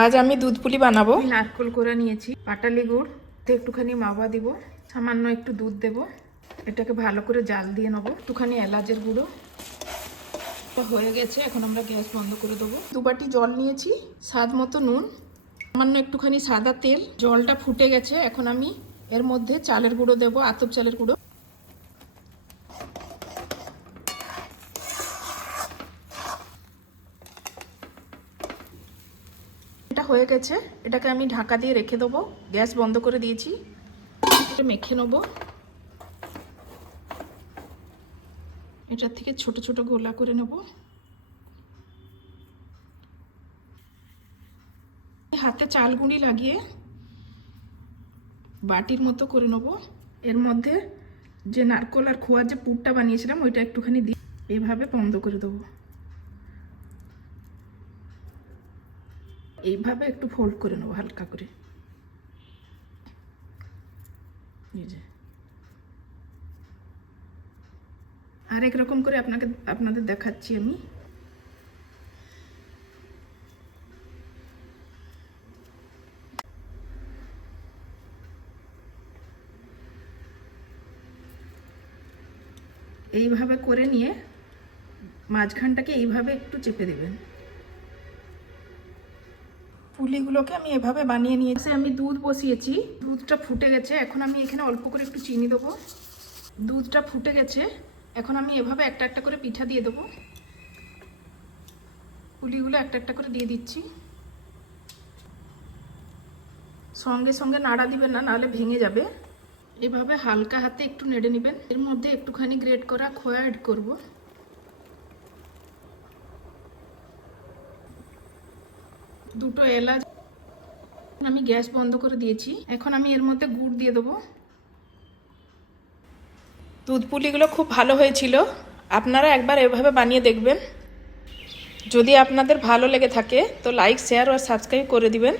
আজ আমি দুধ পুলি বানাবো। নারকেল কোড়া নিয়েছি, পাটালি গুড়, একটুখানি মাওয়া দিব, সামান্য একটু দুধ দেব, এটাকে ভালো করে জাল দিয়ে নেবো, একটুখানি এলাচের গুঁড়ো। হয়ে গেছে, এখন আমরা গ্যাস বন্ধ করে দেবো। 2 বাটি জল নিয়েছি, স্বাদ মতো নুন, সামান্য একটুখানি সাদা তেল। জলটা ফুটে গেছে, এখন আমি এর মধ্যে চালের গুঁড়ো দেবো, আতপ চালের গুঁড়ো। এটা হয়ে গেছে, এটাকে আমি ঢাকা দিয়ে রেখে দেবো। গ্যাস বন্ধ করে দিয়েছি, মেখে নেবো। এটার থেকে ছোট ছোট গোলা করে নেব। হাতে চাল গুঁড়ি লাগিয়ে বাটির মতো করে নেব। এর মধ্যে যে নারকেল আর খোয়ার যে পুরটা বানিয়েছিলাম ওইটা একটুখানি দিয়ে এইভাবে বন্ধ করে দেবো। এইভাবে একটু ফোল্ড করে নেবো হালকা করে। এই যে আরেক রকম করে আপনাদের দেখাচ্ছি আমি। এইভাবে করে নিয়ে মাঝখানটাকে এইভাবে একটু চেপে দেবেন। পুলিগুলোকে আমি এভাবে বানিয়ে নিয়েছি। আমি দুধ বসিয়েছি, দুধটা ফুটে গেছে, এখন আমি এখানে অল্প করে একটু চিনি দেবো। দুধটা ফুটে গেছে, এখন আমি এভাবে একটা একটা করে পিঠা দিয়ে দেবো। পুলিগুলো একটা একটা করে দিয়ে দিচ্ছি। সঙ্গে সঙ্গে নাড়া দিবেন না, নাহলে ভেঙে যাবে। এভাবে হালকা হাতে একটু নেড়ে নেবেন। এর মধ্যে একটুখানি গ্রেট করা খোয়া অ্যাড করব। দুটো এলাচ। আমি গ্যাস বন্ধ করে দিয়েছি, এখন আমি এর মধ্যে গুড় দিয়ে দেবো। দুধ পুলিগুলো খুব ভালো হয়েছিল, আপনারা একবার এভাবে বানিয়ে দেখবেন। যদি আপনাদের ভালো লেগে থাকে তো লাইক, শেয়ার আর সাবস্ক্রাইব করে দিবেন।